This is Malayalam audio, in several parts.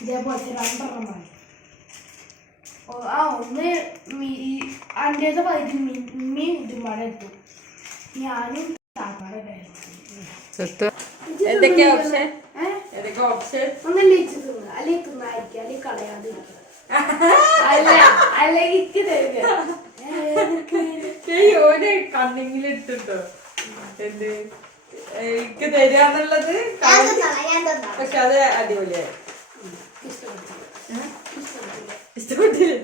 ഇതേപോലത്തെ രണ്ടെണ്ണമാണ്. ഒന്ന് അൻ്റേത് മീൻ ഇതുമാണ് എത്തും. ഞാനും ഒന്നല്ലേ തിന്നുക, അല്ലെങ്കിൽ തിന്നായിരിക്കും, അല്ലെങ്കിൽ കളയാതിരിക്കുക, അല്ലെങ്കിൽ കണ്ണിങ്ങിലിട്ടോ എന്ത് എനിക്ക് തരാന്നുള്ളത്. പക്ഷെ അത് അടിപൊളിയായി. ഇഷ്ടപ്പെട്ടില്ല.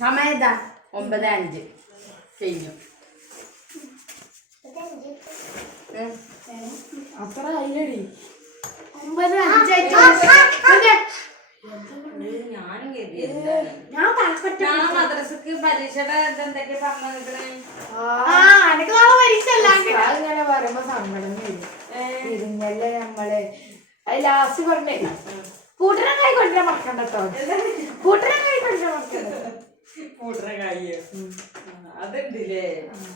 സമയത്താ 9:05 കഴിഞ്ഞു. അത്ര ആയില്ലടി. 9:05 ഞാൻ മദ്രസക്ക് പരീക്ഷയുടെ എന്തൊക്കെ പറഞ്ഞിരിക്കണേ. അങ്ങനെ പറയുമ്പോ സങ്കടം വരും. ഇരുന്നല്ലേ നമ്മള് ലാസ്റ്റ് പറഞ്ഞേ കൂട്ടരങ്ങായി കൊണ്ടുവരാൻ മറക്കണ്ടോ. കൂട്ടരങ്ങായി കൊണ്ടുവരാൻ മറക്കണ്ടോ. കൂട്ടരങ്ങായി അതുണ്ടില്ലേ.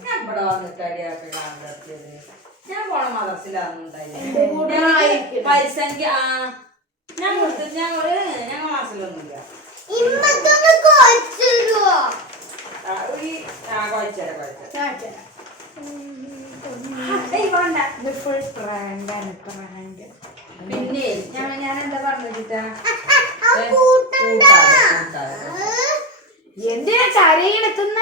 ഞാൻ ഇവിടെ വന്നിട്ട് അടിയൊക്കെ കാണാത്തത്. ഞാൻ പോണ മദ്രസിലാന്നുണ്ടായില്ല. പരിസംഖ്യ ഞങ്ങൾ ക്ലാസ്സിലൊന്നുമില്ല. പിന്നെ ഞാൻ എന്താ പറഞ്ഞിട്ടാ എന്തിനാ ചരയെടുത്തുന്ന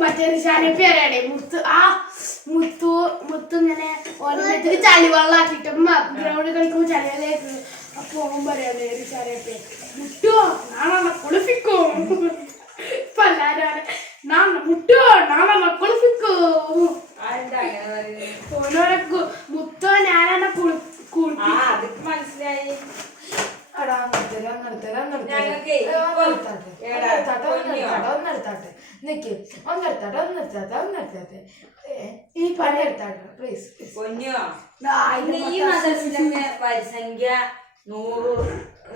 മറ്റേ ശാനപ്പേരാണേ മുത്ത് ഇങ്ങനെ ഓരോരുത്തർക്ക് ചളിവെള്ളാക്കിട്ട് ഗ്രൗണ്ട് കളിക്കുമ്പോ ചളിയിലേക്ക് പോകും പറയാതെ ശാനപ്പേ മുട്ടോ നാളെ കുളിപ്പിക്കോ. ഇപ്പൊ എല്ലാരും നാളെ മുട്ടോ നാളെ കുളിപ്പിക്കോ. മുത്തോ ഞാനെ മനസ്സിലായി. ഈ പണി എടുത്താട്ടെ പ്ലീസ്. ഈ മദ്രസിലൊക്കെ പരിസംഖ്യ 100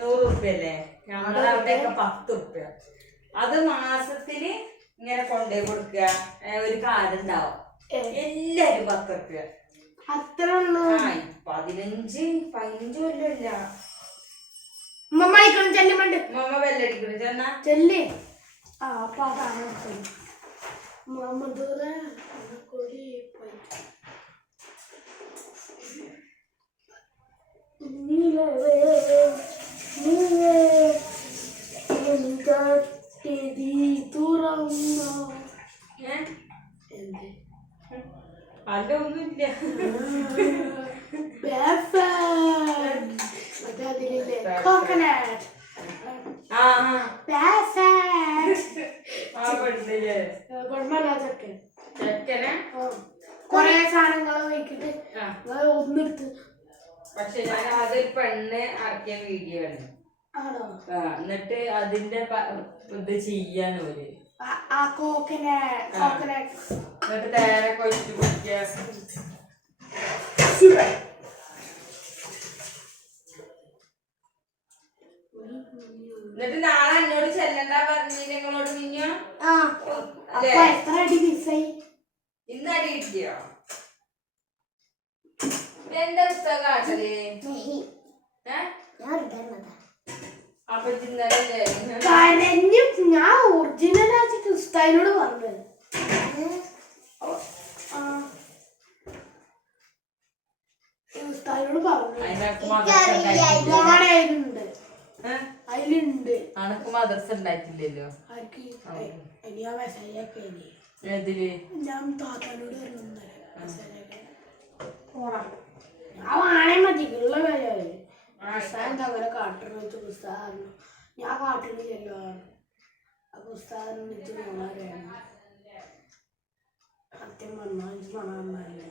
റുപ്യല്ലേ. ഞങ്ങളുടെ അവിടെയൊക്കെ 10 റുപ്യ. അത് മാസത്തില് ഇങ്ങനെ കൊണ്ടുപോയി കൊടുക്കുക. ഒരു കാർഡ് ഉണ്ടാവും. എല്ലാരും 10 റുപ്യ. അത്ര 15 കൊല്ലമില്ല. മമ്മ ചെല്ലുമുണ്ട്. മമ്മ ബെല്ലടിക്കണം. ചെന്നാ ചെല്ലേ. അപ്പൊ അതാണ് അതൊന്നുമില്ല. കോക്കനട്ട് കൊറേ സാധനങ്ങൾ വയ്ക്കിട്ട് ഒന്നെടുത്ത്. പക്ഷെ ഞാൻ അതൊരു പെണ്ണ് ഇറക്കിയ വീഡിയോ ആണ്. എന്നിട്ട് അതിന്റെ ഇത് ചെയ്യാനോര് എന്നിട്ട് തേരെ കൊഴിച്ചു കുടിക്കുക. എന്നിട്ട് നാളെ എന്നോട് ചെല്ലണ്ട പറഞ്ഞില്ല. നിങ്ങളോട് മിഞ്ഞോ ഇന്ന് അടി കിട്ടിയോ? എന്താ പുസ്തകം കാട്ടല്? അപ്പൊ ഇന്നലെ ഞാൻ ഒറിജിനൽ ആയിട്ട് ഉസ്താദിനോട് പറഞ്ഞത്. ഉസ്താദിനോട് പറഞ്ഞു അതിലുണ്ട്. അനക്ക് മദ്രസ ഉണ്ടായിട്ടില്ലല്ലോ. ഞാൻ താത്താനോട് പറഞ്ഞു ഞാൻ വാണേ മതി ഉള്ള കാര്യമാണ് പുസ്തകം എന്താ അങ്ങനെ കാട്ടണം വെച്ച പുസ്തകം ഞാൻ കാട്ടണില്ലല്ലോ ആ പുസ്തകം വെച്ച് പോകാനാണ് സത്യം പറഞ്ഞാൽ മണല്ലേ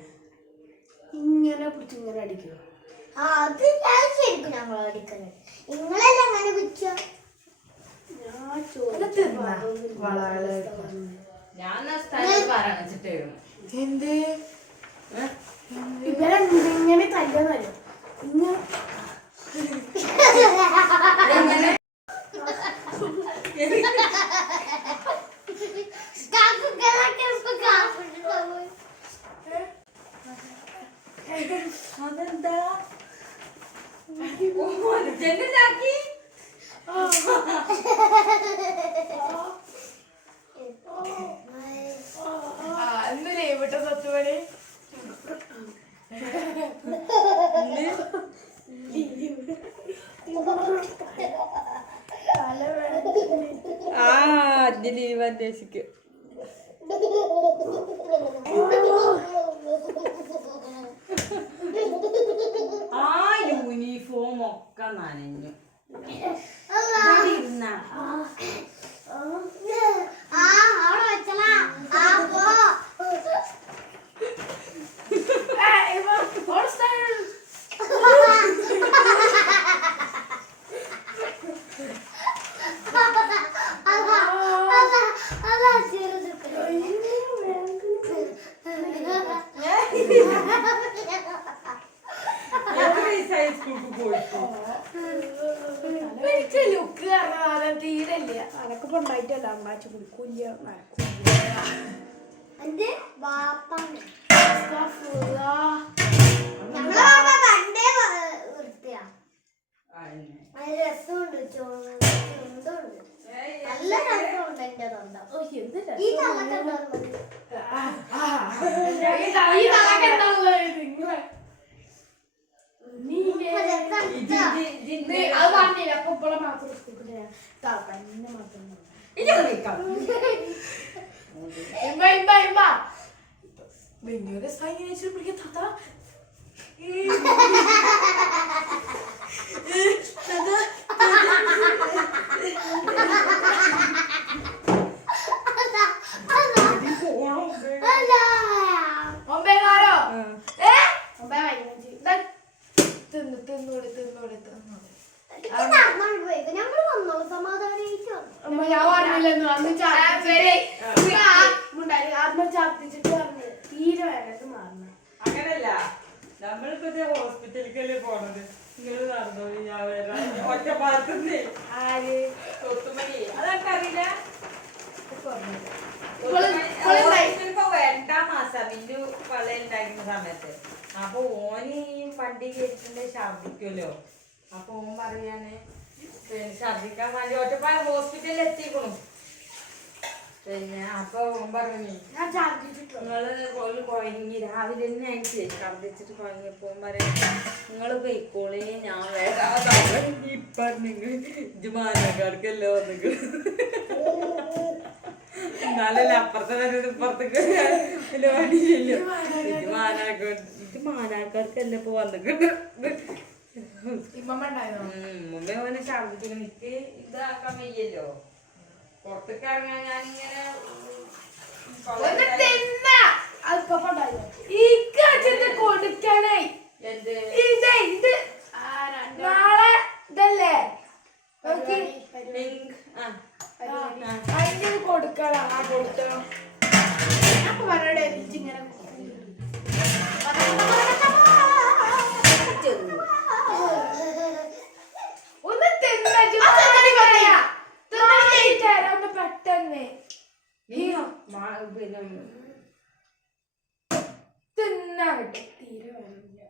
ഇങ്ങനെ പിടിച്ച് ഇങ്ങനെ അടിക്കുക അത് ഞാൻ ശരിക്കും ഞങ്ങൾ അടിക്കുന്നത് നിങ്ങളെല്ലാം അങ്ങനെ പിടിച്ച ഞാൻ ചോദിച്ചു ഞാൻ പറഞ്ഞിട്ടേ എന്ത് ഇവരെങ്ങനെ തല്ലന്നല്ല ഇങ്ങനെ അതെന്താ ജെന്നാക്കി ഇന്നലെ എവിടെ സത്തുപണി ലീവ് അന്വേഷിക്കും ആ യൂണിഫോം ഒക്കെ നനഞ്ഞു ഇരുന്ന ലുക്ക് കാരണം തീരല്ലേ അനക്കിപ്പോ ഉണ്ടായിട്ടല്ല അമ്മാച്ചു കുടിക്കൂല്ല രസമുണ്ട് ചോറുണ്ട് നല്ല രസമുണ്ട് എന്റെ തൊണ്ട ഈ അത് പറഞ്ഞില്ല അപ്പൊ ഇപ്പോഴെ മാത്രം തന്നെ മാത്രം ഭയങ്കര സൈനിച്ചു പിടിക്കാൻ താത്ത ഒമ്പേകാലോ തിന്നോട് ഞങ്ങൾ വന്നോളൂ സമാധാനിക്കോ ഞാൻ പറഞ്ഞില്ലെന്നു അന്ന് ചാത്തിച്ചിട്ട് പറഞ്ഞു തീരെ വേനത് മാറണം അങ്ങനല്ല നമ്മളിപ്പോ ഹോസ്പിറ്റലിക്കല്ലേ പോണത് നിങ്ങൾ നടന്നോ ഞാൻ വരാം ഒറ്റപ്പാലത്തുന്നേ ആര് തൊത്തുമണി അതൊക്കെ ഇപ്പൊ 2-ാം മാസം മിന്നു പള്ളയുണ്ടായിരുന്ന സമയത്ത് അപ്പൊ ഓന് ഈ വണ്ടി കയറ്റിന്റെ ഛർദിക്കുമല്ലോ അപ്പൊ ഓൻ പറയാന് പിന്നെ ഛർദിക്കാൻ വേണ്ടി ഒറ്റപ്പാലം ഹോസ്പിറ്റലിൽ എത്തിക്കണു പിന്നെ അപ്പൊ ഓൻ പറഞ്ഞു ഞാൻ ഛർദിച്ചിട്ടു നിങ്ങള് കുഴങ്ങി രാവിലെ തന്നെ ആയിട്ട് ഛർദിച്ചിട്ട് കുഴങ്ങിയപ്പോ ഓൻ പറയാ നിങ്ങള് പോയിക്കോളേ ഞാൻ വരാതെ ഇപ്പൊ നിങ്ങൾ മാനക്കാർക്കല്ലോ നിങ്ങൾ എന്നാലല്ലേ അപ്പുറത്തെ വരത് ഇപ്പുറത്തേക്ക് വണ്ടിയില്ലല്ലോ ഇത് മാനാക്കാർക്കല്ല ഇപ്പൊ വന്നിട്ടുണ്ട് മുമ്പേ ഓനെ ഛർദിച്ചിട്ട് എനിക്ക് ഇതാക്കാൻ വയ്യല്ലോ പുറത്തേക്ക് ഇറങ്ങാൻ ഞാനിങ്ങനെ കൊടുക്കണേ എന്ത് നാളെ ഇതല്ലേ അതിന് കൊടുക്കണം ആ കൊടുക്കണം അപ്പൊ പറഞ്ഞേ ഇങ്ങനെ ഒന്ന് ഒന്ന് പെട്ടെന്ന് തിന്നാകട്ടെ തീരെ വേണില്ല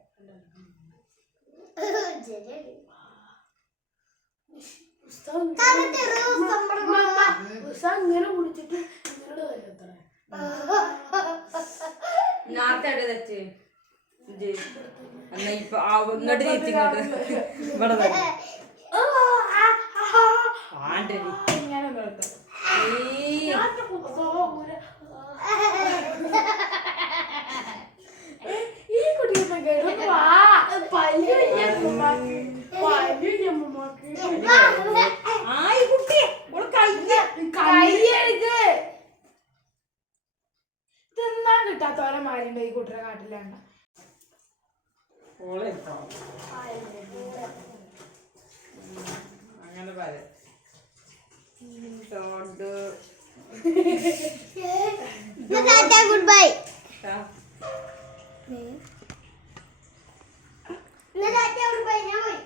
ഇങ്ങനെ കുടിച്ചിട്ട് ഇങ്ങോട്ട് വരത്ര നാട്ടെവിടെ തെറ്റ് എന്നാ ഇപ്പൊ ഇങ്ങോട്ട് തിരിച്ചിങ്ങോട്ട് ഇവിടെ ഇങ്ങനെ നിർത്തും ഈ കുട്ടിയൊക്കെ താത്തോലെ മാരുണ്ട് ഈ കുട്ടിയുടെ കാട്ടിലാണ്. ഓളെടുത്തോ അങ്ങനെ പറയാം. Good bye. Good bye. ഞാൻ പോയി.